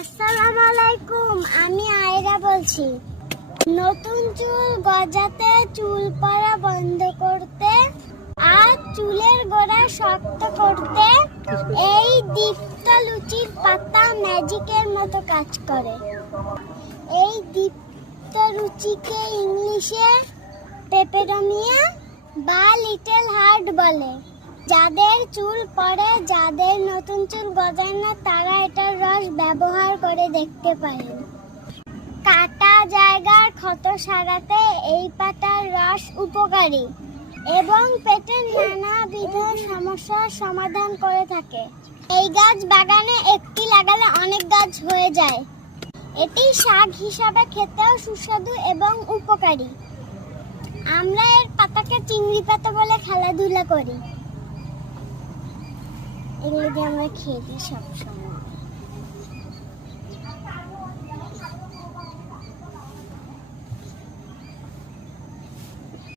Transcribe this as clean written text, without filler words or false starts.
আসসালামু আলাইকুম, আমি আয়রা বলছি। নতুন চুল গজাতে, চুল পড়া বন্ধ করতে আর চুলের গোড়া শক্ত করতে এই দীপ্ত লুচির পাতা ম্যাজিকের মতো কাজ করে। এই দীপ্ত লুচিকে ইংলিশে পেপেরোমিয়া বা লিটল হার্ট বলে। যাদের চুল পড়ে, যাদের নতুন চুল গজায় না, তারা এটার রস ব্যবহার করে দেখতে পারেন। কাটা জায়গার ক্ষত সারাতে এই পাতার রস উপকারী এবং পেটের নানাবিধ সমস্যার সমাধান করে থাকে। এই গাছ বাগানে একটি লাগালে অনেক গাছ হয়ে যায়। এটি শাক হিসাবে খেতেও সুস্বাদু এবং উপকারী। আমরা এর পাতাকে চিংড়ি পাতা বলে খেলাধুলা করি। এগুলো দিয়ে আমরা খেয়ে দিই সবসময়।